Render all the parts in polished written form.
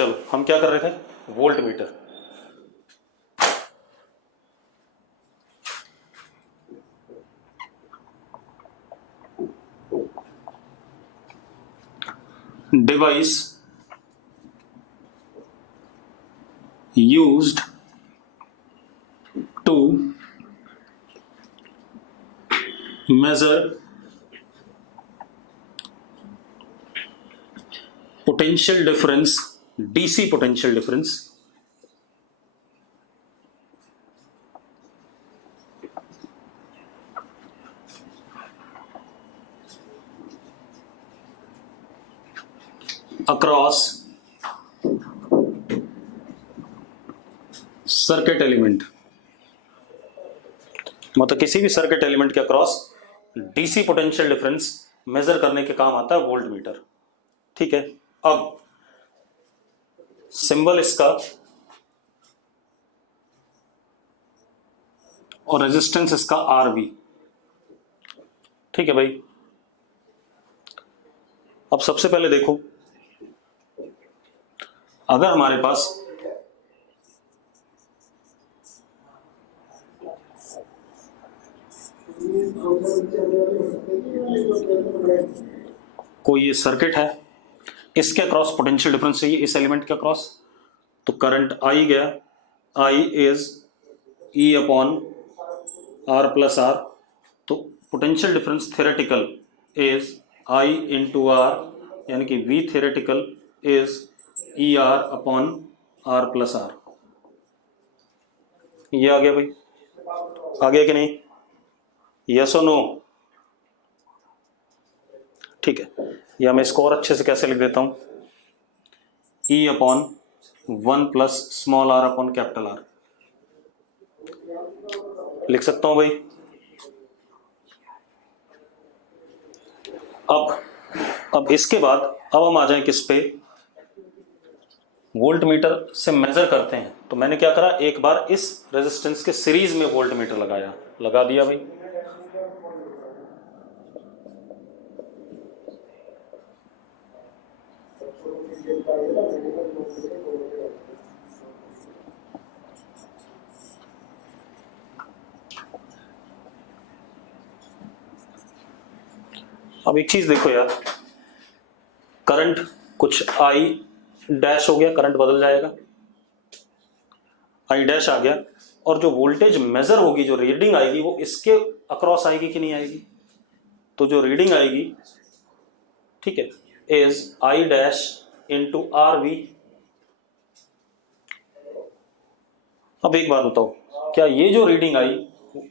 चलो हम क्या कर रहे थे, voltmeter. Device used to measure potential difference, DC potential difference across circuit element, मतलब किसी भी सर्किट एलिमेंट के across DC potential difference measure करने के काम आता है वोल्ट मीटर। ठीक है, अब सिंबल इसका और रेजिस्टेंस इसका आरवी। ठीक है भाई, अब सबसे पहले देखो, अगर हमारे पास कोई ये सर्किट है, इसके अक्रॉस पोटेंशियल डिफरेंस चाहिए इस एलिमेंट के अक्रॉस, तो करंट आई गया, I is E upon R plus R, तो potential difference theoretical is I into R, यानी कि V theoretical is E R upon R plus R. ये आ गया भाई, आ गया कि नहीं, यस और नो? ठीक है, या मैं इसको और अच्छे से कैसे लिख देता हूं, E upon 1 plus small R upon capital R लिख सकता हूं भाई। अब इसके बाद अब हम आ जाएं किस पे, वोल्ट मीटर से मेजर करते हैं। तो मैंने क्या करा, एक बार इस रेजिस्टेंस के सीरीज में वोल्ट मीटर लगाया, लगा दिया भाई। अब एक चीज देखो यार, करंट कुछ आई डैश हो गया, करंट बदल जाएगा, आई डैश आ गया, और जो वोल्टेज मेजर होगी, जो रीडिंग आएगी, वो इसके अक्रॉस आएगी कि नहीं आएगी? तो जो रीडिंग आएगी, ठीक है, is I dash into R V. अब एक बात बताओ, क्या ये जो रीडिंग आई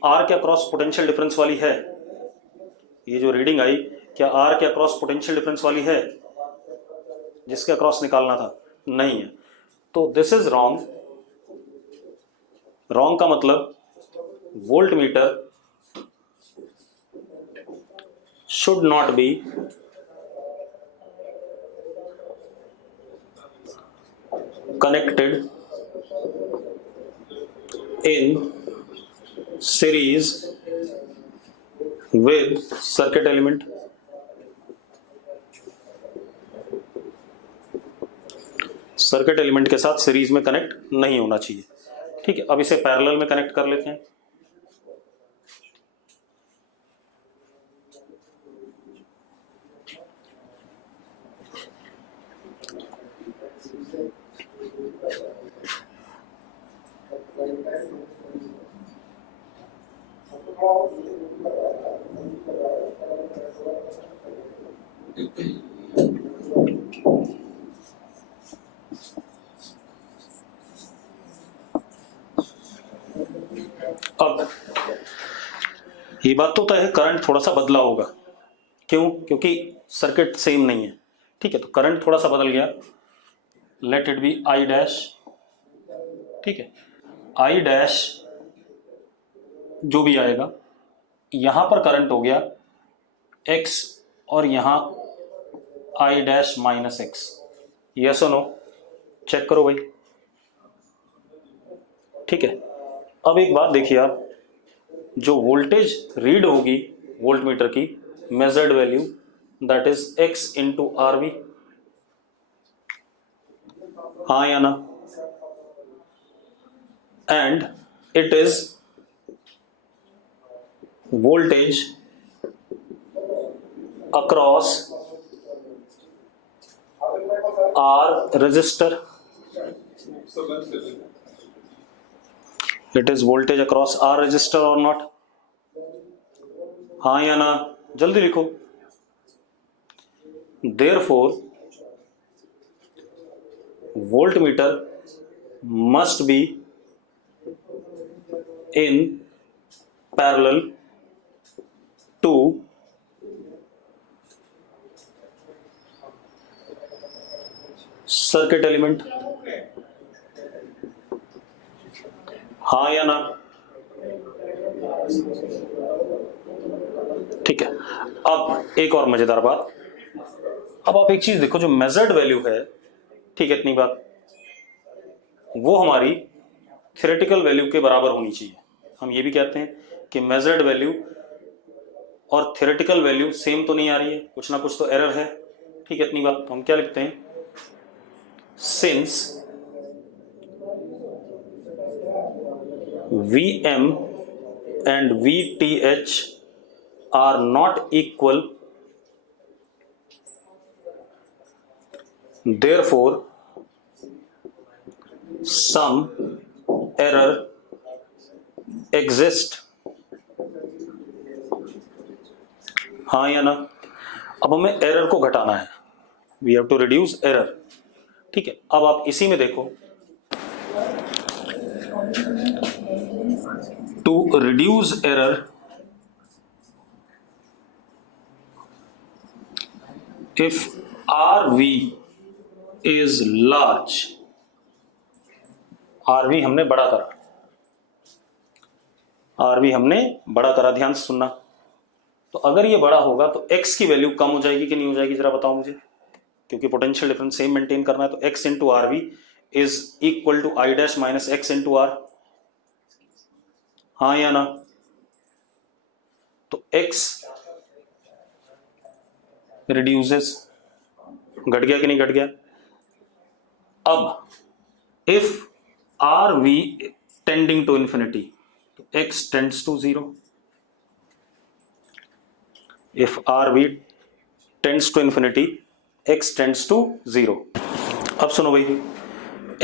आर के अक्रॉस पोटेंशियल डिफरेंस वाली है? ये जो रीडिंग आई क्या आर के अक्रॉस पोटेंशियल डिफरेंस वाली है, जिसके अक्रॉस निकालना था? नहीं है। तो दिस इज रॉन्ग। रॉन्ग का मतलब volt meter should not be connected in series with circuit element। Circuit element के साथ सीरीज में कनेक्ट नहीं होना चाहिए। ठीक है, अब इसे पैरेलल में कनेक्ट कर लेते हैं। अब ये बात तो तय है, करंट थोड़ा सा बदला होगा। क्यों? क्योंकि सर्किट सेम नहीं है। ठीक है, तो करंट थोड़ा सा बदल गया, let it be I dash. ठीक है, आई डैश जो भी आएगा, यहां पर करंट हो गया x और यहां I dash minus x. Yes और नो? चेक करो भाई। ठीक है, अब एक बात देखिए आप, जो वोल्टेज रीड होगी वोल्ट मीटर की measured value, that is x into R V. हाँ या ना? And it is voltage across R resistor. It is voltage across R resistor और नॉट? हाँ या ना? जल्दी लिखो. Therefore, voltmeter must be in parallel to circuit element. हाँ या ना? ठीक है. अब एक और मजेदार बात. अब आप एक चीज देखो, जो मेजर्ड वैल्यू है, ठीक है, इतनी बात, वो हमारी थ्योरेटिकल वैल्यू के बराबर होनी चाहिए. हम ये भी कहते हैं कि मेजर्ड वैल्यू और थ्योरेटिकल वैल्यू सेम तो नहीं आ रही है, कुछ ना कुछ तो एरर है. ठीक है, इतनी बात. तो हम क्या लिखते हैं? Since Vm and Vth are not equal, therefore some error exists. हाँ या ना? अब हमें एरर को घटाना है. We have to reduce error. ठीक है. अब आप इसी में देखो, to reduce error if RV is large, RV हमने बड़ा करा, RV हमने बड़ा करा, ध्यान से सुनना. तो अगर ये बड़ा होगा तो X की वैल्यू कम हो जाएगी कि नहीं हो जाएगी, जरा बताओ मुझे, क्योंकि पोटेंशियल डिफरेंस सेम मेंटेन करना है. तो X into RV is equal to I dash minus X into R. हाँ या ना? तो X रिड्यूसेस, घट गया कि नहीं घट गया? अब if R V tending to infinity, तो X tends to 0. If R V tends to infinity, X tends to 0. अब सुनो भाई,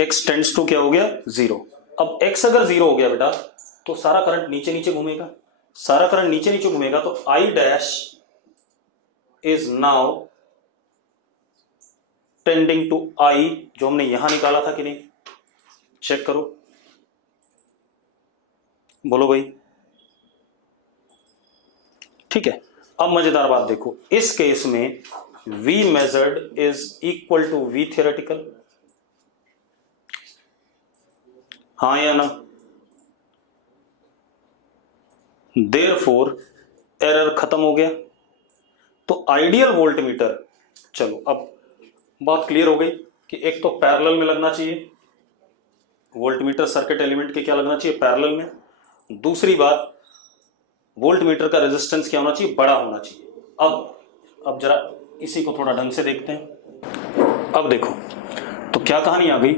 X टेंड्स टू क्या हो गया? 0. अब X अगर 0 हो गया बेटा, तो सारा करंट नीचे नीचे घूमेगा. सारा करंट नीचे नीचे घूमेगा, तो I dash is now tending to I, जो हमने यहां निकाला था कि नहीं? चेक करो, बोलो भाई. ठीक है. अब मजेदार बात देखो, इस केस में V measured is equal to V theoretical. हाँ या ना? देयरफॉर एरर खत्म हो गया. तो आइडियल वोल्टमीटर, चलो अब बात क्लियर हो गई कि एक तो पैरेलल में लगना चाहिए, वोल्टमीटर सर्किट एलिमेंट के क्या लगना चाहिए? पैरेलल में. दूसरी बात, वोल्टमीटर का रेजिस्टेंस क्या होना चाहिए? बड़ा होना चाहिए. अब जरा इसी को थोड़ा ढंग से देखते हैं. अब देखो, तो क्या कहानी आ गई?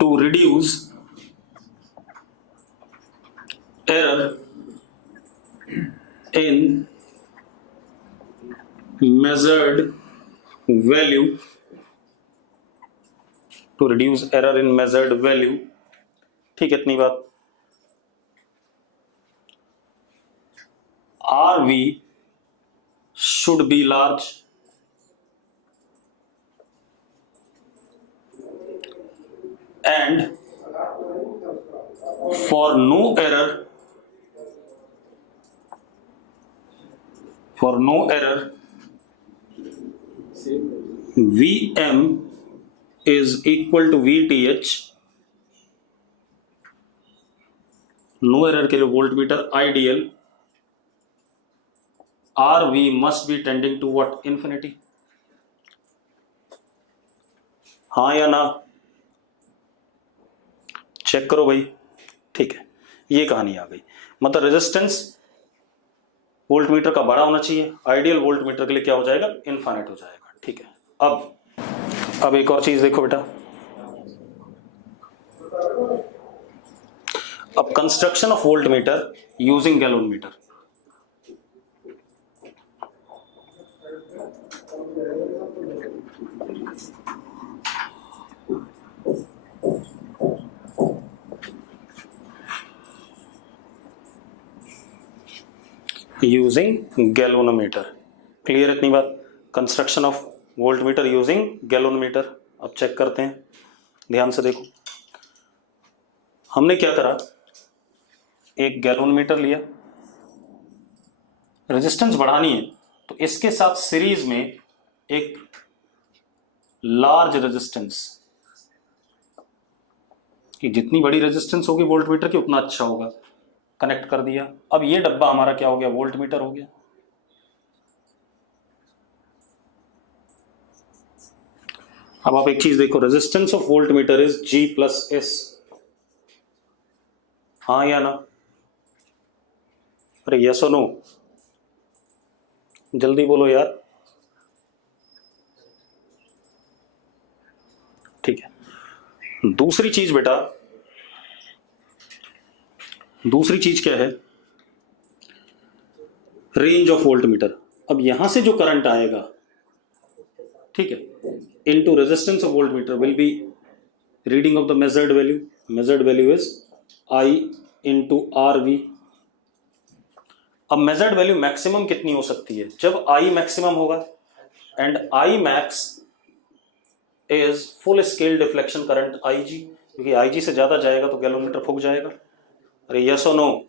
To reduce error in measured value, to reduce error in measured value. ठीक है, इतनी बात. RV should be large and for no error, Vm is equal to Vth. No error के लिए voltmeter ideal. RV must be tending to what? Infinity. हाँ या ना? Check करो भाई. ठीक है, ये कहानी आ गई. मतलब रेजिस्टेंस वोल्टमीटर का बड़ा होना चाहिए, आइडियल वोल्टमीटर के लिए क्या हो जाएगा? इनफाइनाइट हो जाएगा. ठीक है. अब अब एक और चीज देखो बेटा, अब construction of voltmeter using galvanometer. Using galvanometer, clear इतनी बात? Construction of voltmeter using galvanometer. अब चेक करते हैं, ध्यान से देखो। हमने क्या करा, एक गैलोनोमीटर लिया, रेजिस्टेंस बढ़ानी है तो इसके साथ सीरीज में एक लार्ज रेजिस्टेंस, कि जितनी बड़ी रेजिस्टेंस होगी वोल्ट मीटर की उतना अच्छा होगा, कनेक्ट कर दिया। अब ये डब्बा हमारा क्या हो गया, वोल्ट मीटर हो गया। अब आप एक चीज देखो, resistance of volt meter is G plus S, हाँ या ना? अरे यस और नो, जल्दी बोलो यार। ठीक है। दूसरी चीज बेटा, दूसरी चीज क्या है, रेंज ऑफ वोल्ट मीटर। अब यहां से जो करंट आएगा, ठीक है, into resistance of volt meter will be reading of the measured value. Measured value is I into RV। अब मेजर्ड वैल्यू मैक्सिमम कितनी हो सकती है, जब I मैक्सिमम होगा, and I max is full scale deflection current IG, क्योंकि IG से ज्यादा जाएगा तो गैलोमीटर फूक जाएगा। अरे यस और नो,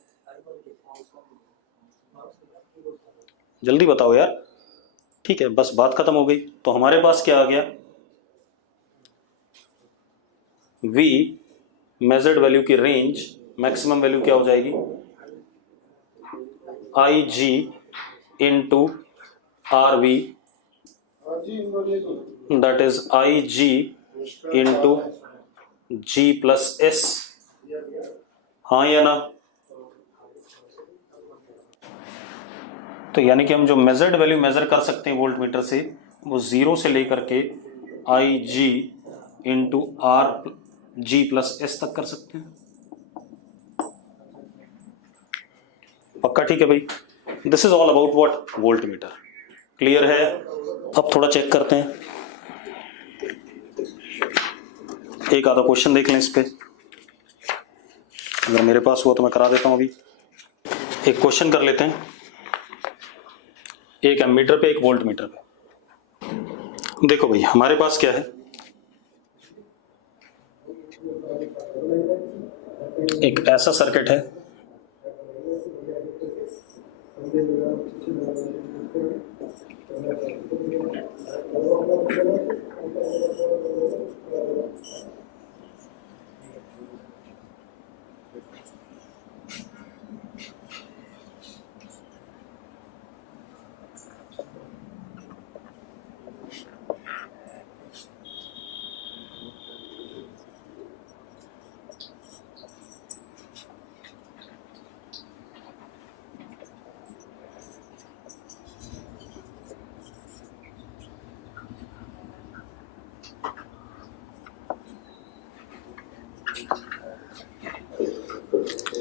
जल्दी बताओ यार। ठीक है, बस बात खत्म हो गई। तो हमारे पास क्या आ गया, V मेजर्ड वैल्यू की रेंज, मैक्सिमम वैल्यू क्या हो जाएगी, IG into RV, that is IG into G plus S, हाँ या ना? तो यानी कि हम जो मेजर्ड वैल्यू मेजर कर सकते हैं वोल्ट मीटर से, वो 0 से लेकर के IG into RG plus S तक कर सकते हैं। पक्का? ठीक है भाई, this is all about what, volt meter. Clear है? अब थोड़ा चेक करते हैं, एक आधा क्वेश्चन देख लें इस पे। अगर मेरे पास हुआ तो मैं करा देता हूं। अभी एक क्वेश्चन कर लेते हैं, एक एमीटर पे, एक वोल्ट मीटर पे। देखो भाई, हमारे पास क्या है, एक ऐसा सर्किट है,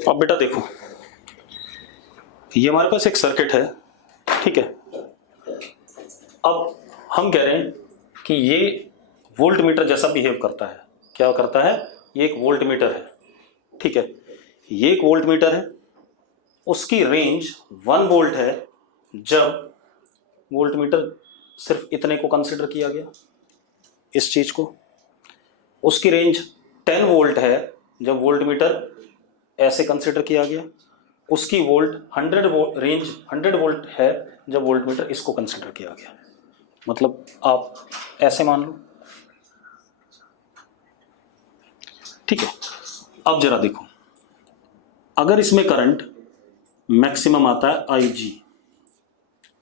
अब बेटा देखो, ये हमारे पास एक सर्किट है, ठीक है। अब हम कह रहे हैं कि ये वोल्ट मीटर जैसा बिहेव करता है। क्या करता है? ये एक वोल्ट मीटर है, ठीक है। ये एक वोल्ट मीटर है, उसकी रेंज 1 वोल्ट है जब वोल्ट मीटर सिर्फ इतने को कंसिडर किया गया, इस चीज को। उसकी रेंज 10 वोल्ट है जब वोल्ट मीटर ऐसे कंसिडर किया गया। उसकी वोल्ट 100 वोल्ट, रेंज 100 वोल्ट है जब वोल्ट मीटर इसको कंसिडर किया गया। मतलब आप ऐसे मान लो, ठीक है। अब जरा देखो, अगर इसमें करंट मैक्सिमम आता है IG,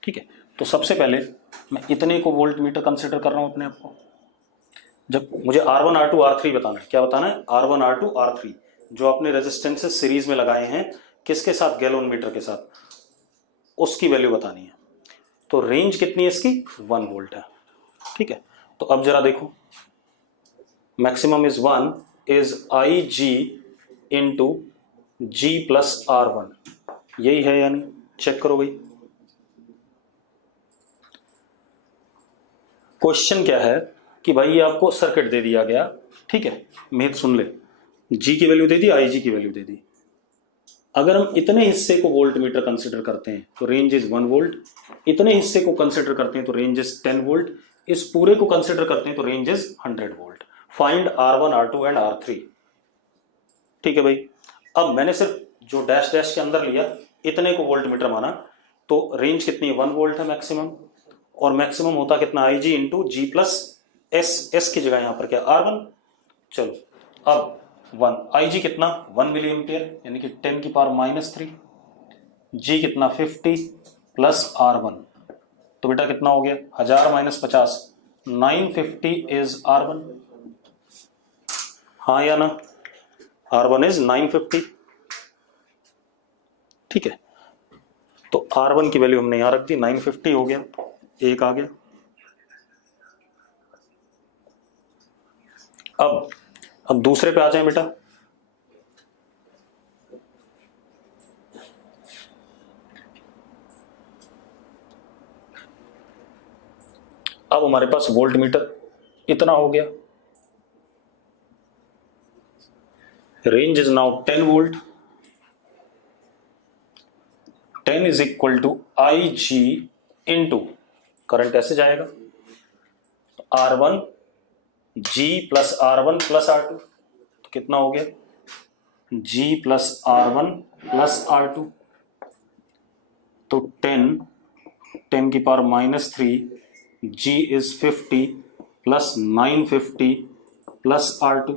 ठीक है, तो सबसे पहले मैं इतने को वोल्ट मीटर कंसिडर कर रहा हूं अपने आप को। जब मुझे R1 R2 R3 बताना है, क्या बताना है? R1 R2 R3, जो आपने रेजिस्टेंसेस सीरीज में लगाए हैं, किसके साथ? गैलोन मीटर के साथ, उसकी वैल्यू बतानी है। तो रेंज कितनी है इसकी? 1 वोल्ट है, ठीक है। तो अब जरा देखो, maximum is 1 is I G into G plus R1, यही है यानी, चेक करो भाई। क्वेश्चन क्या है कि भाई ये आपको सर्किट दे दिया गया, ठीक है, मैथ सुन ले, जी की वैल्यू दे दी, आई जी की वैल्यू दे दी। अगर हम इतने हिस्से को वोल्ट मीटर कंसिडर करते हैं तो रेंज इज 1 वोल्ट, इतने हिस्से को कंसिडर करते हैं तो रेंज इज 10 वोल्ट, इस पूरे को कंसिडर करते हैं तो range is 100 volt. Find R1 R2 and R3। ठीक है भाई, अब मैंने सिर्फ जो डैश डैश के अंदर लिया इतने को वोल्ट मीटर माना, तो रेंज कितनी है, 1 वोल्ट है मैक्सिमम, और मैक्सिमम होता कितना, आई G into G plus S, S की जगह यहां पर क्या R1। चलो अब 1, आई जी कितना 1 मिली एम्पियर यानी कि 10 की पावर -3, जी कितना 50 प्लस R1, तो बेटा कितना हो गया 1000 - 50, 950 इज R1, हाँ या ना, R1 इज 950। ठीक है, तो R1 की वैल्यू हमने यहां रख दी, 950 हो गया, एक आ गया। अब दूसरे पे आ जाए बेटा, अब हमारे पास वोल्ट मीटर इतना हो गया, range is now 10 volt, 10 is equal to I G into, current ऐसे जाएगा R1 जी प्लस R1 प्लस R2, तो कितना हो गया G plus R1 plus R2, तो 10 की power -3, G is 50 plus 950 plus R2,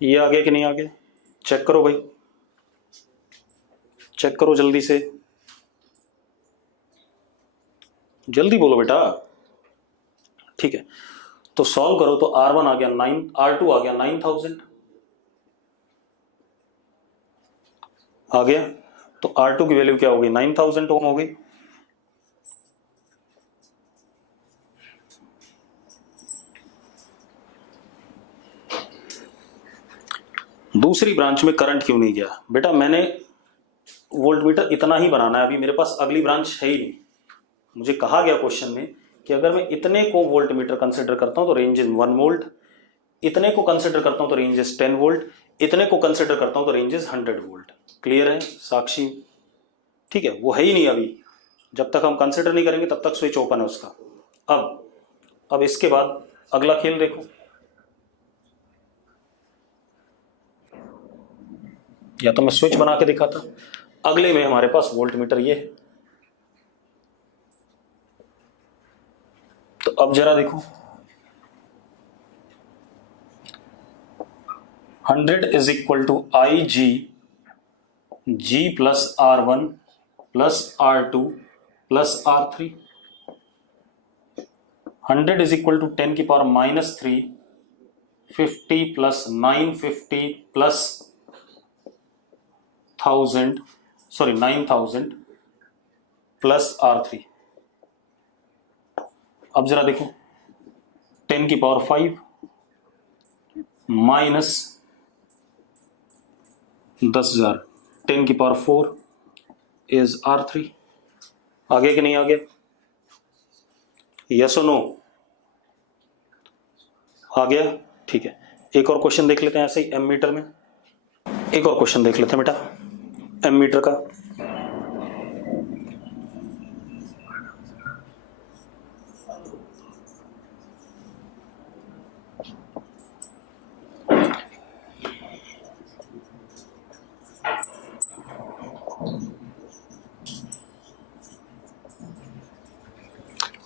ये आ गया कि नहीं आ गया, चेक करो भाई, चेक करो जल्दी से, जल्दी बोलो बेटा। ठीक है, तो सॉल्व करो, तो R1 आ गया 9, R2 आ गया 9000 आ गया, तो R2 की वैल्यू क्या होगी 9000 ओम हो गई। दूसरी ब्रांच में करंट क्यों नहीं गया बेटा, मैंने वोल्ट मीटर इतना ही बनाना है, अभी मेरे पास अगली ब्रांच है ही नहीं। मुझे कहा गया क्वेश्चन में कि अगर मैं इतने को वोल्ट मीटर कंसिडर करता हूं तो रेंज इज 1 वोल्ट, इतने को कंसिडर करता हूं तो रेंज इज 10 वोल्ट, इतने को कंसिडर करता हूं तो रेंज इज 100 वोल्ट। क्लियर है साक्षी? ठीक है, वो है ही नहीं अभी, जब तक हम कंसिडर नहीं करेंगे तब तक स्विच ओपन है उसका। अब इसके बाद अगला खेल देखो, या तो मैं स्विच बना के दिखाता, अगले में हमारे पास वोल्ट मीटर ये है। तो अब जरा देखो, 100 is equal to I G plus R1 plus R2 plus R3, 100 is equal to 10 की power -3, 50 plus 950 plus 9000 plus R3। अब जरा देखो, 10 की पावर 5 माइनस 10,000, 10 की पावर 4 इज R3। आ गया कि नहीं आ गया, यस और नो? आ गया, ठीक है। एक और क्वेश्चन देख लेते हैं ऐसे ही एम मीटर में, एक और क्वेश्चन देख लेते हैं बेटा एम मीटर का।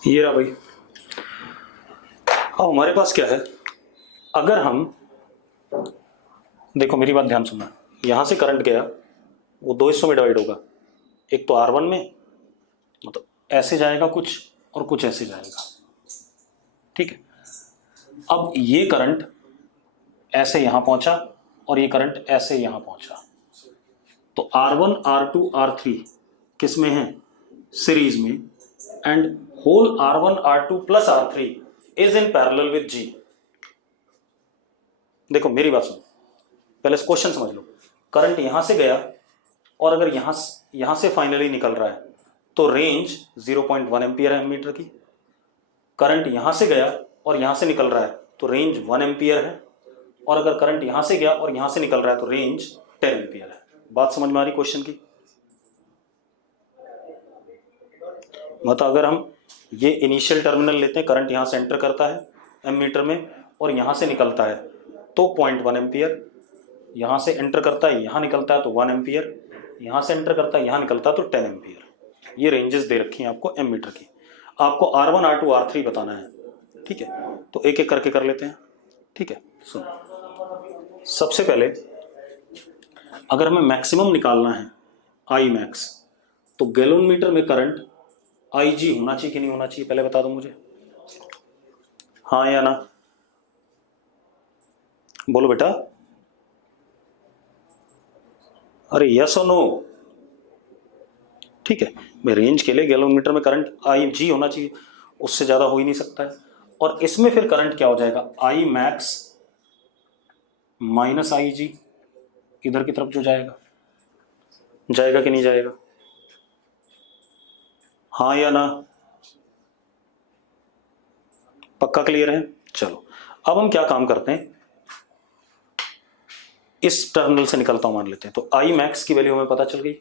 ये रहा भाई, अब हमारे पास क्या है, अगर हम देखो मेरी बात ध्यान सुनना, यहां से करंट गया वो दो हिस्सों में डिवाइड होगा, एक तो R1 में, मतलब ऐसे जाएगा कुछ और कुछ ऐसे जाएगा, ठीक है। अब ये करंट ऐसे यहां पहुंचा और ये करंट ऐसे यहां पहुंचा, तो R1 R2 R3 किस में है, सीरीज में, and whole R1 R2 plus R3 is in parallel with G। देखो मेरी बात सुनो, पहले इस क्वेश्चन समझ लो। करंट यहां से गया और अगर यहां से फाइनली निकल रहा है तो रेंज 0.1 एम्पियर है मीटर की। करंट यहां से गया और यहां से निकल रहा है तो रेंज 1 एम्पियर है, और अगर करंट यहां से गया और यहां से निकल रहा है तो रेंज 10 एम्पियर है। बात समझ में आ रही क्वेश्चन की? मतलब अगर हम ये इनिशियल टर्मिनल लेते हैं, करंट यहां से एंटर करता है एमीटर में और यहां से निकलता है तो 0.1 एम्पियर, यहां से एंटर करता है यहां निकलता है तो 1 एम्पियर, यहां से एंटर करता है यहां निकलता है तो 10 एम्पियर। ये रेंजेस दे रखी हैं आपको एमीटर की। आपको R1 R2 R3 बताना है, ठीक है? तो एक एक करके कर लेते हैं, ठीक है? सुनो, सबसे पहले अगर हमें मैक्सिमम निकालना है आई मैक्स, तो गैलन मीटर में करंट IG होना चाहिए कि नहीं होना चाहिए, पहले बता दो मुझे, हाँ या ना? बोलो बेटा, अरे यस और नो? ठीक है, मैं रेंज के लिए गैलन मीटर में करंट IG होना चाहिए, उससे ज्यादा हो ही नहीं सकता है। और इसमें फिर करंट क्या हो जाएगा, आई मैक्स माइनस IG, इधर की तरफ जो जाएगा, जाएगा कि नहीं जाएगा, हाँ या ना? पक्का क्लियर है? चलो अब हम क्या काम करते हैं, इस टर्मिनल से निकलता हूं मान लेते हैं, तो आई मैक्स की वैल्यू हमें पता चल गई,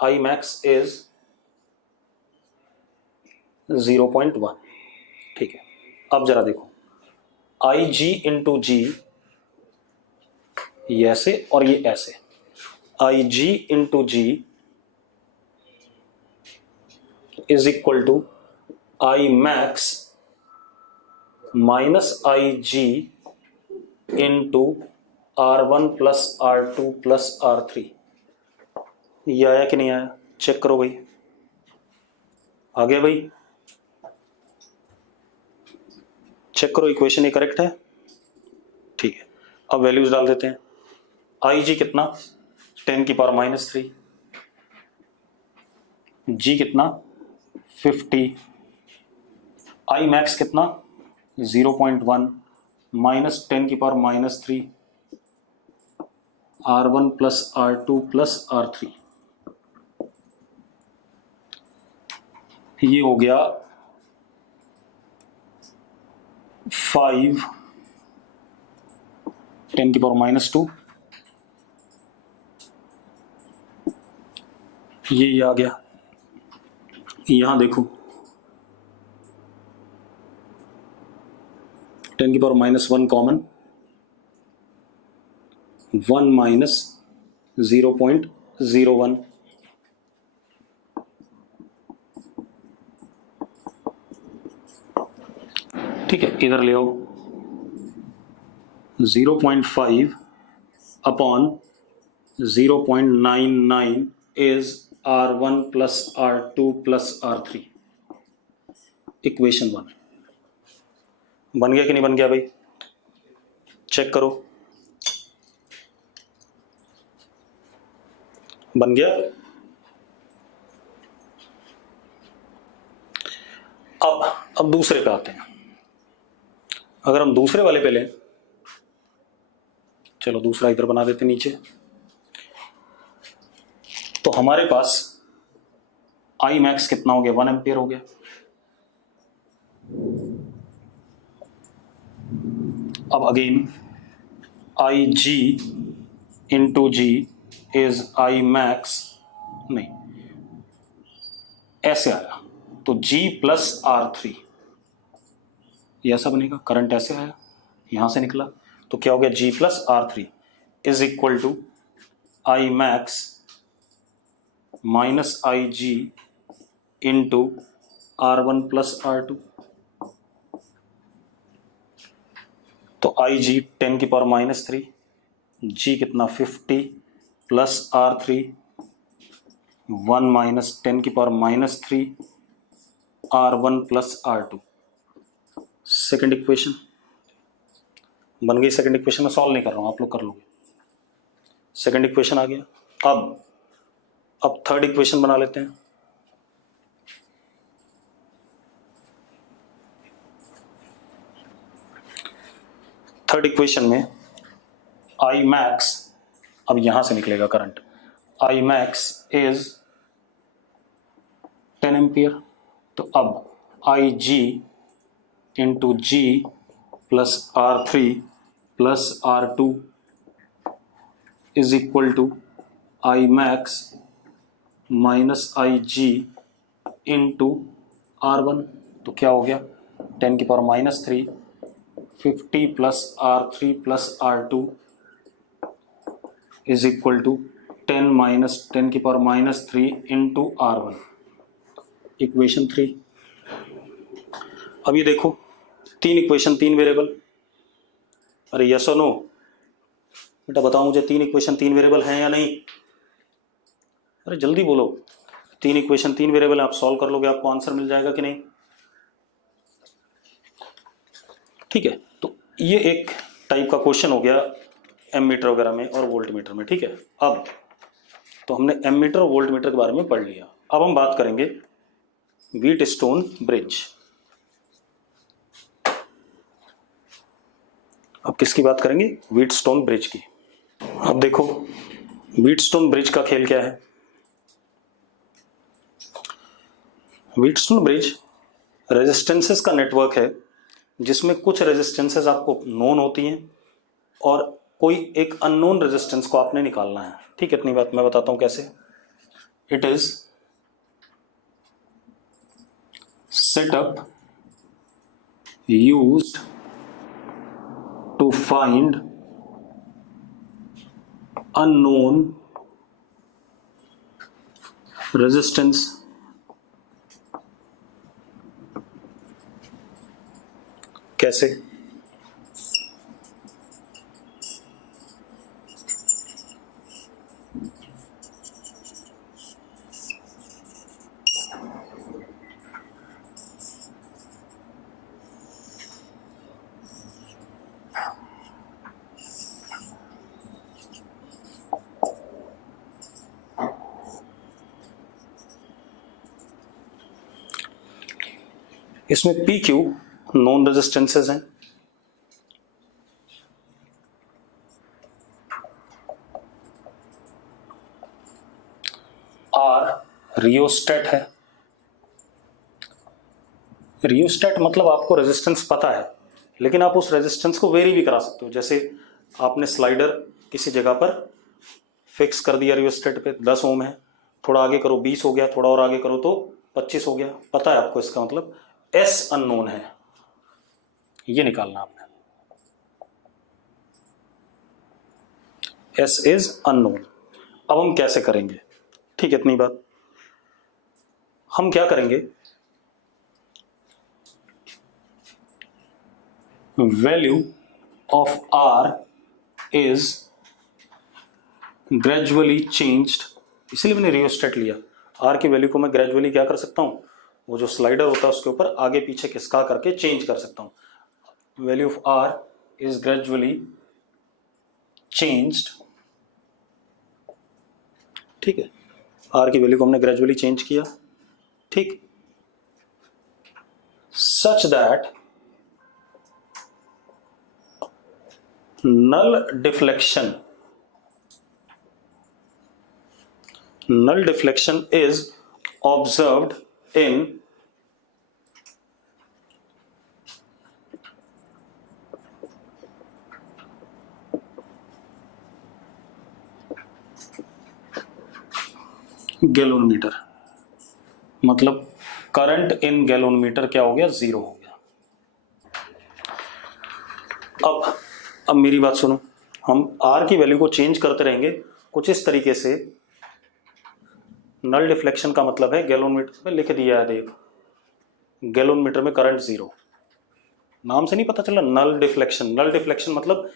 आई मैक्स इज 0.1। ठीक है, अब जरा देखो, आई जी इंटू जी, ये ऐसे और ये ऐसे, I G into G is equal to I max minus I G into R1 plus R2 plus R3। ये आया कि नहीं आया, चेक करो भाई, आ गया भाई? चेक करो इक्वेशन ये करेक्ट है? ठीक है, अब वैल्यूज डाल देते हैं। आई जी कितना, 10 की पावर -3, जी कितना 50, आई मैक्स कितना 0.1 माइनस 10 की power -3, R1 plus R2 plus R3, ये हो गया 5 10 की पावर -2, ये आ गया। यहां देखो 10 की पावर -1 कॉमन, 1 माइनस 0.01, ठीक है, इधर ले आओ, 0.5 upon 0.99 is R1 plus R2 plus R3, equation 1। बन गया कि नहीं बन गया भाई, चेक करो, बन गया? अब दूसरे पे आते हैं। अगर हम दूसरे वाले पे लें, चलो दूसरा इधर बना देते नीचे, तो हमारे पास आई मैक्स कितना हो गया, 1 एम्पियर हो गया। अब again I G into G is I max, नहीं ऐसे आया तो G प्लस R3, ये ऐसा बनेगा, करंट ऐसे आया यहां से निकला तो क्या हो गया, G plus R3 is equal to I max minus I G into R1 plus R2, तो आई जी 10 की पावर -3, G कितना 50 प्लस R3 1 माइनस 10 की power -3 R1 plus R2। Second equation बन गई। सेकेंड इक्वेशन में सॉल्व नहीं कर रहा हूं, आप लोग कर लोगे। सेकेंड इक्वेशन आ गया। अब थर्ड इक्वेशन बना लेते हैं। थर्ड इक्वेशन में आई मैक्स, अब यहां से निकलेगा current, I max is 10 ampere. तो अब I G into G plus R3 plus R2 is equal to I max minus I G into R1। तो क्या हो गया, 10 की power minus 3, 50 plus R3 plus R2 is equal to 10 minus 10 की power minus 3 into R1, equation 3। अब ये देखो, तीन इक्वेशन, तीन वेरिएबल। अरे यस और नो बेटा, बताओ मुझे, तीन इक्वेशन तीन वेरिएबल हैं या नहीं? अरे जल्दी बोलो, तीन इक्वेशन तीन वेरिएबल, आप सॉल्व कर लोगे, आपको आंसर मिल जाएगा कि नहीं? ठीक है, तो ये एक टाइप का क्वेश्चन हो गया एमीटर वगैरह में और वोल्ट मीटर में। ठीक है, अब तो हमने एमीटर और वोल्ट मीटर के बारे में पढ़ लिया। अब हम बात करेंगे व्हीटस्टोन ब्रिज। अब किसकी बात करेंगे? व्हीटस्टोन ब्रिज की। अब देखो, व्हीटस्टोन ब्रिज का खेल क्या है। व्हीटस्टोन ब्रिज रेजिस्टेंसेस का नेटवर्क है, जिसमें कुछ रेजिस्टेंसेस आपको नोन होती हैं और कोई एक अननोन रेजिस्टेंस को आपने निकालना है। ठीक है, इतनी बात मैं बताता हूं कैसे। It is setup used to find unknown resistance कैसे? इसमें पी क्यू नॉन रेजिस्टेंसेस हैं, आर रियोस्टेट है। रियोस्टेट मतलब आपको रेजिस्टेंस पता है, लेकिन आप उस रेजिस्टेंस को वेरी भी करा सकते हो। जैसे आपने स्लाइडर किसी जगह पर फिक्स कर दिया रियोस्टेट पे, 10 ओम है, थोड़ा आगे करो 20 हो गया, थोड़ा और आगे करो तो 25 हो गया, पता है आपको। इसका मतलब एस अननोन है, ये निकालना आपने। S is unknown. अब हम कैसे करेंगे? ठीक है, इतनी बात। हम क्या करेंगे, value of R is gradually changed, इसलिए मैंने रियोस्टेट लिया। आर की वैल्यू को मैं ग्रेजुअली क्या कर सकता हूं, वो जो स्लाइडर होता है उसके ऊपर आगे पीछे खिसका करके चेंज कर सकता हूं। Value of R is gradually changed. ठीक है, आर की वैल्यू को हमने ग्रेजुअली चेंज किया। ठीक, such that null deflection is observed in गैलोनमीटर। मतलब करंट इन गैलोनमीटर क्या हो गया, 0 हो गया। अब मेरी बात सुनो, हम आर की वैल्यू को चेंज करते रहेंगे कुछ इस तरीके से। नल डिफ्लेक्शन का मतलब है, गैलोनमीटर में लिख दिया है, देख, गैलोनमीटर में करंट 0। नाम से नहीं पता चला, नल डिफ्लेक्शन। नल डिफ्लेक्शन मतलब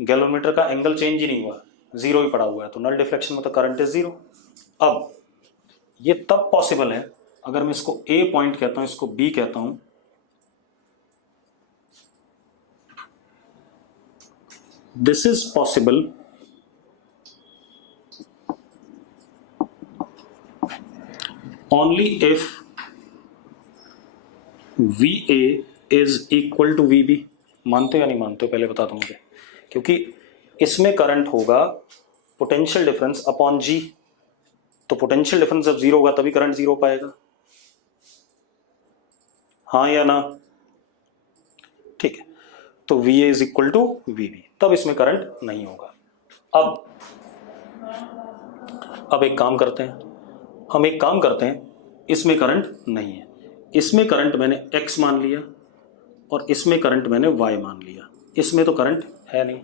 गैलोनमीटर का एंगल चेंज ही नहीं हुआ, 0 ही पड़ा हुआ है, तो नल डिफ्लेक्शन मतलब करंट इज 0। अब ये तब पॉसिबल है अगर मैं इसको ए पॉइंट कहता हूं, इसको बी कहता हूं। This is possible only if VA is equal to VB। मानते हो या नहीं मानते हो पहले बता दो मुझे, क्योंकि इसमें करंट होगा पोटेंशियल डिफरेंस अपॉन जी, तो पोटेंशियल डिफरेंस जब जीरो होगा तभी करंट जीरो पाएगा, हाँ या ना? ठीक है, तो V A is equal to V B, तब इसमें करंट नहीं होगा। अब एक काम करते हैं, हम एक काम करते हैं, इसमें करंट नहीं है, इसमें करंट मैंने x मान लिया और इसमें करंट मैंने y मान लिया, इसमें तो करंट है नहीं,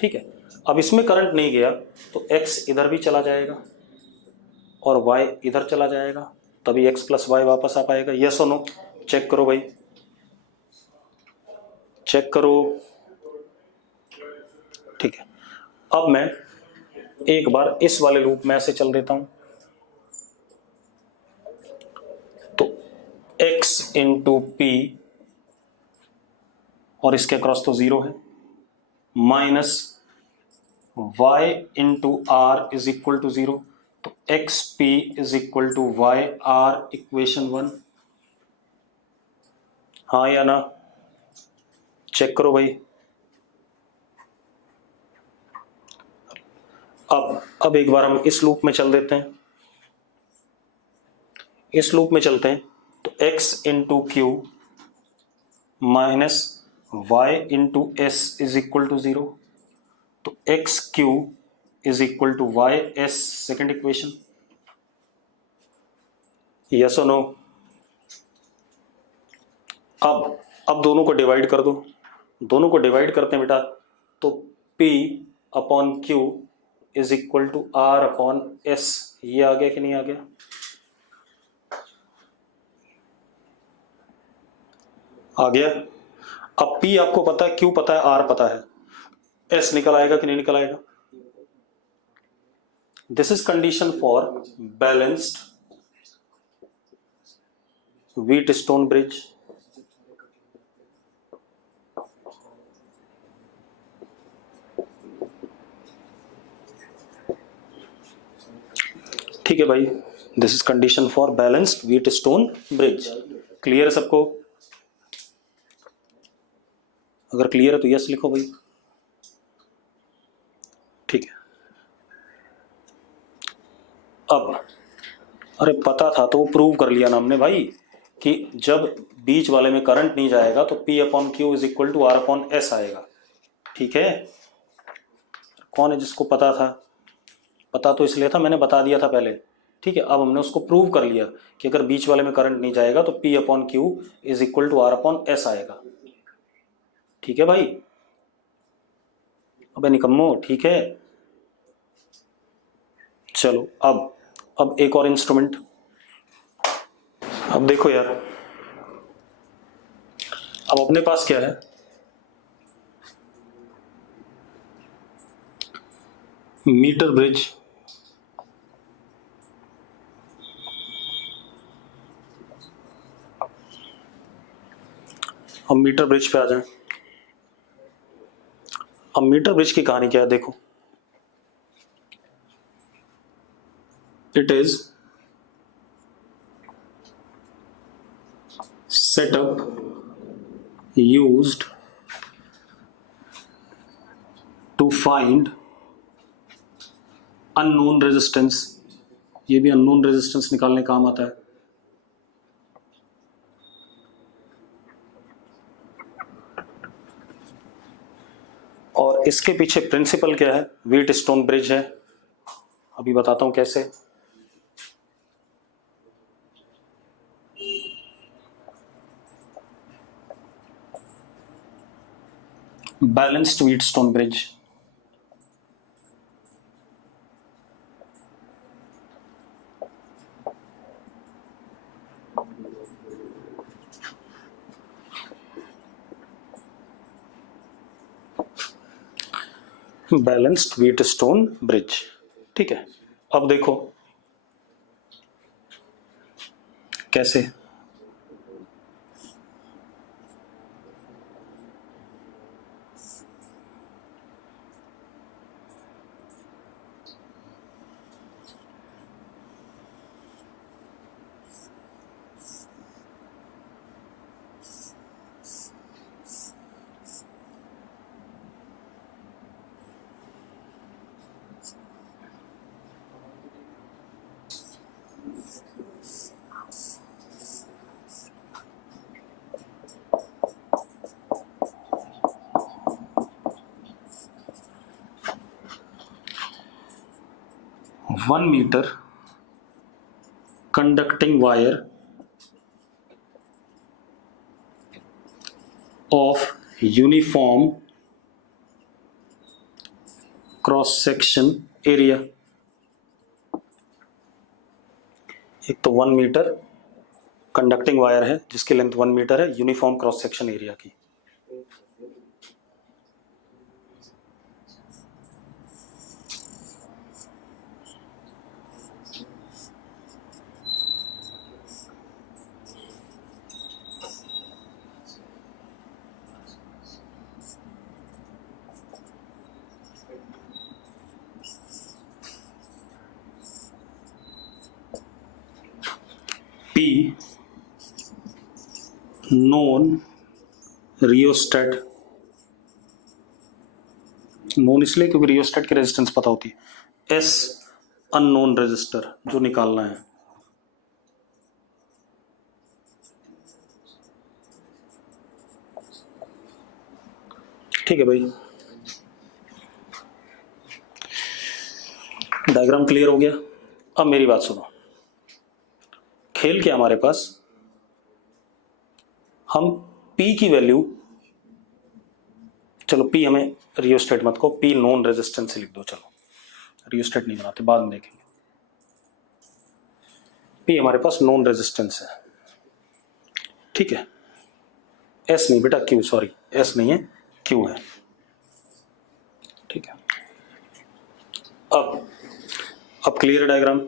ठीक है। अब इसमें करंट नहीं गया तो x इधर भी चला जाएगा और y इधर चला जाएगा, तभी x प्लस वाई वापस आ पाएगा। यस और नो? चेक करो भाई, चेक करो। ठीक है, अब मैं एक बार इस वाले लूप में ऐसे चल देता हूं, तो x इंटू पी और इसके अक्रॉस तो जीरो है, minus y into R is equal to zero, तो X P is equal to Y R, equation 1, हाँ या ना? चेक करो भाई। अब एक बार हम इस लूप में चल देते हैं, इस लूप में चलते हैं, तो x into Q minus Y into S is equal to zero, तो X Q is equal to Y S, second equation, yes और नो? अब दोनों को डिवाइड कर दो, दोनों को डिवाइड करते हैं बेटा, तो P upon Q is equal to R upon S, ये आ गया कि नहीं आ गया? आ गया। अब P आपको पता है, Q पता है, R पता है, S निकल आएगा कि नहीं निकल आएगा? This is condition for balanced wheat stone bridge. ठीक है भाई, this is condition for balanced wheat stone bridge. Clear है सबको? अगर क्लियर है तो यस लिखो भाई। ठीक है, अब अरे पता था तो वो प्रूव कर लिया ना हमने भाई, कि जब बीच वाले में करंट नहीं जाएगा तो P upon Q is equal to R upon S आएगा। ठीक है, कौन है जिसको पता था? पता तो इसलिए था मैंने बता दिया था पहले। ठीक है, अब हमने उसको प्रूव कर लिया कि अगर बीच वाले में करंट नहीं जाएगा तो P upon Q is equal to R upon S आएगा। ठीक है भाई? अबे निकम्मो, ठीक है। चलो अब एक और इंस्ट्रूमेंट। अब देखो यार, अब अपने पास क्या है, मीटर ब्रिज। अब मीटर ब्रिज पे आ जाए। अब मीटर ब्रिज की कहानी क्या है देखो, it is setup used to find unknown resistance। ये भी unknown resistance निकालने काम आता है। और इसके पीछे प्रिंसिपल क्या है? व्हीट स्टोन ब्रिज है। अभी बताता हूं कैसे। Balanced wheat stone bridge. Balanced wheat stone bridge. ठीक है, अब देखो कैसे। 1 metre conducting wire of uniform cross section area। एक तो 1 मीटर कंडक्टिंग वायर है जिसकी लेंथ 1 मीटर है, यूनिफॉर्म क्रॉस सेक्शन एरिया की। P known रियोस्टेट, नोन इसलिए क्योंकि रियोस्टेट की रेजिस्टेंस पता होती है। S अननोन रेजिस्टर जो निकालना है। ठीक है भाई, डायग्राम क्लियर हो गया। अब मेरी बात सुनो, खेल क्या हमारे पास, हम P की वैल्यू, चलो P हमें रियोस्टेट मत को, P नॉन रेजिस्टेंस से लिख दो, चलो रियोस्टेट नहीं बनाते, बाद में देखेंगे। P हमारे पास नॉन रेजिस्टेंस है, ठीक है। S नहीं बेटा, Q, सॉरी S नहीं है, Q है, ठीक है। अब clear diagram,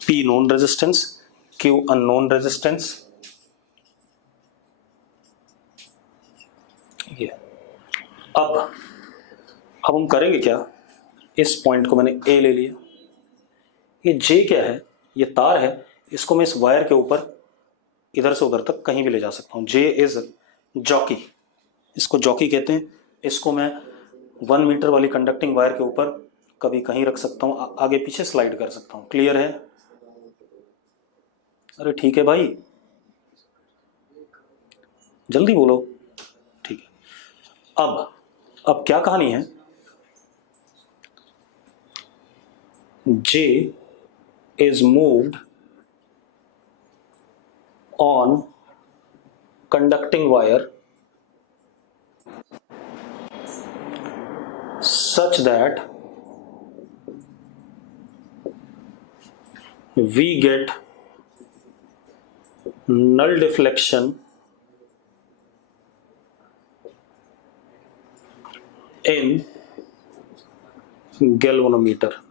P non resistance, Q unknown resistance, ये। अब हम करेंगे क्या, इस पॉइंट को मैंने A ले लिया, ये J क्या है, ये तार है, इसको मैं इस वायर के ऊपर इधर से उधर तक कहीं भी ले जा सकता हूं। J इज जॉकी, इसको जॉकी कहते हैं। इसको मैं 1 मीटर वाली कंडक्टिंग वायर के ऊपर कभी कहीं रख सकता हूं, आगे पीछे स्लाइड कर सकता हूं। क्लियर है? अरे ठीक है भाई, जल्दी बोलो, ठीक है। अब क्या कहानी है, J is moved on conducting wire such that we get null deflection in galvanometer.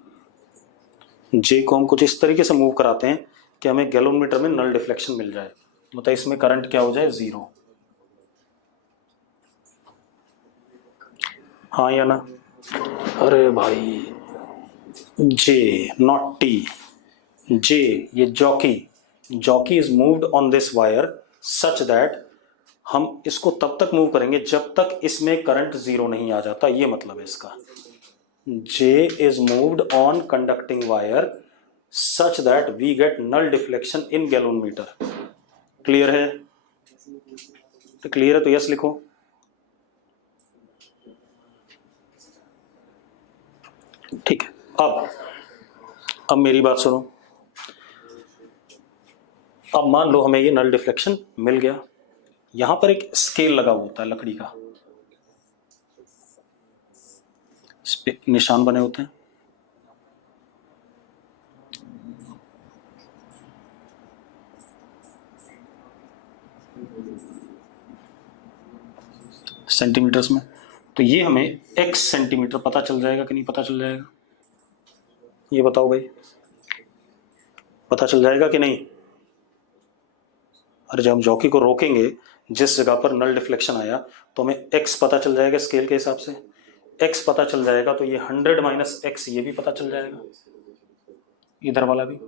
J को हम कुछ इस तरीके से मूव कराते हैं कि हमें गैल्वेनोमीटर में नल डिफ्लेक्शन मिल जाए, मतलब इसमें करंट क्या हो जाए, 0। हाँ या ना? अरे भाई, J नॉट T, J ये jockey is moved on this wire such that, हम इसको तब तक मूव करेंगे जब तक इसमें करंट 0 नहीं आ जाता, ये मतलब है इसका। J is moved on conducting wire such that we get null deflection in galvanometer। Clear है? तो क्लियर है तो यस लिखो। ठीक है, अब मेरी बात सुनो। अब मान लो हमें ये नल डिफ्लेक्शन मिल गया, यहां पर एक स्केल लगा होता है लकड़ी का, इस पे निशान बने होते हैं। सेंटीमीटर्स में, तो ये हमें x सेंटीमीटर पता चल जाएगा कि नहीं पता चल जाएगा, ये बताओ भाई, पता चल जाएगा कि नहीं? अरे जब हम जॉकी को रोकेंगे जिस जगह पर नल डिफ्लेक्शन आया तो हमें x पता चल जाएगा स्केल के हिसाब से। x पता चल जाएगा तो ये 100 माइनस x ये भी पता चल जाएगा, इधर वाला भी।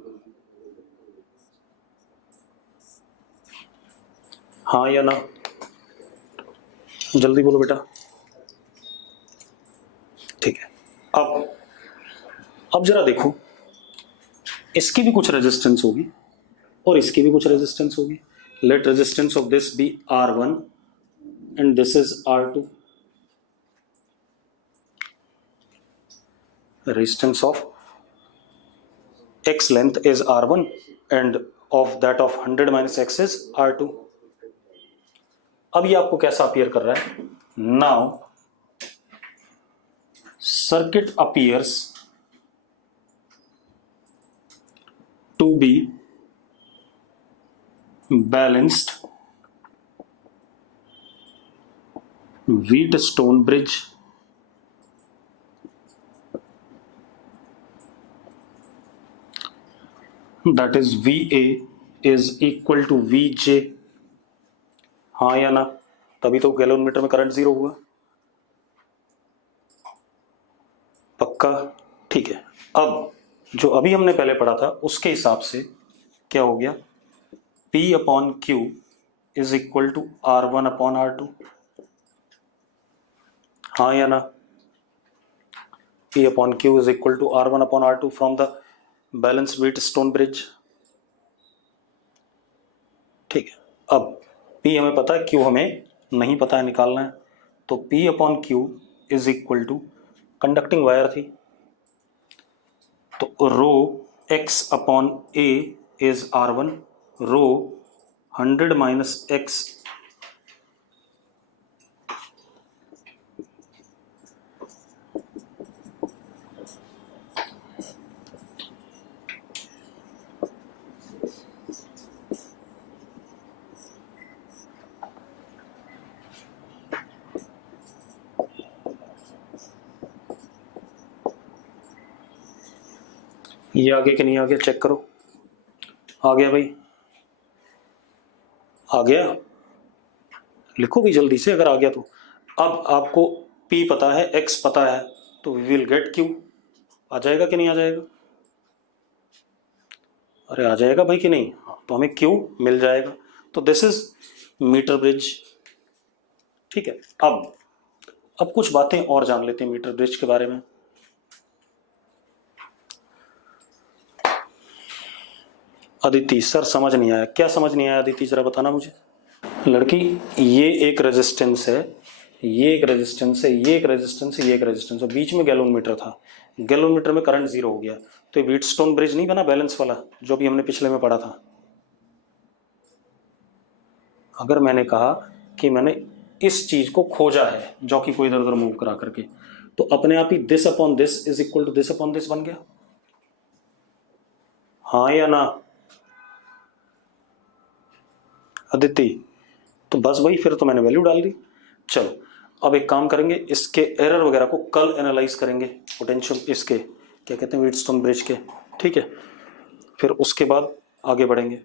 हाँ या ना? जल्दी बोलो बेटा। ठीक है, अब जरा देखो, इसकी भी कुछ रेजिस्टेंस होगी और इसकी भी कुछ रेजिस्टेंस होगी। Let resistance of this be R1 and this is R2। Resistance of x length is r1 and of that of 100 minus x is r2. अब ये आपको कैसा अपीयर कर रहा है? Now circuit appears to be balanced Wheatstone bridge that is VA is equal to VJ. हाँ या ना? तभी तो गैलन मीटर में करंट जीरो हुआ। पक्का? ठीक है। अब जो अभी हमने पहले पढ़ा था उसके हिसाब से क्या हो गया? P upon Q is equal to R1 upon R2। हाँ या ना? P upon Q is equal to R1 upon R2 from the balanced Wheatstone bridge. ठीक है। अब P हमें पता है, Q हमें नहीं पता है, निकालना है। तो P upon Q is equal to conducting wire थी, तो रो X upon A is R1, row 100 minus X ये आगे कि नहीं आ गया? चेक करो। आ गया भाई? आ गया? लिखो भी जल्दी से अगर आ गया तो। अब आपको P पता है, X पता है, तो वी विल गेट Q। आ जाएगा कि नहीं आ जाएगा? अरे आ जाएगा भाई कि नहीं? तो हमें Q मिल जाएगा। तो दिस इज मीटर ब्रिज। ठीक है। अब कुछ बातें और जान लेते हैं मीटर ब्रिज के बारे में। अदिति सर समझ नहीं आया। क्या समझ नहीं आया अदिति, जरा बताना मुझे। लड़की, ये एक रेजिस्टेंस है, ये एक रेजिस्टेंस है, ये एक रेजिस्टेंस है, ये एक रेजिस्टेंस है, बीच में गैलोमीटर था। गैलोमीटर में करंट जीरो हो गया, तो ये व्हीटस्टोन ब्रिज नहीं बना बैलेंस वाला, जो भी हमने पिछले में पढ़ा था। अगर मैंने कहा कि मैंने इस चीज को खोजा है जो कि कोई इधर उधर मूव करा करके, तो अपने आप ही this upon this is equal to this upon this बन गया। हाँ या ना अदिति? तो बस भाई, फिर तो मैंने वैल्यू डाल दी। चलो अब एक काम करेंगे, इसके एरर वगैरह को कल एनालाइज करेंगे, पोटेंशियल इसके क्या कहते हैं व्हीटस्टोन ब्रिज के। ठीक है, फिर उसके बाद आगे बढ़ेंगे।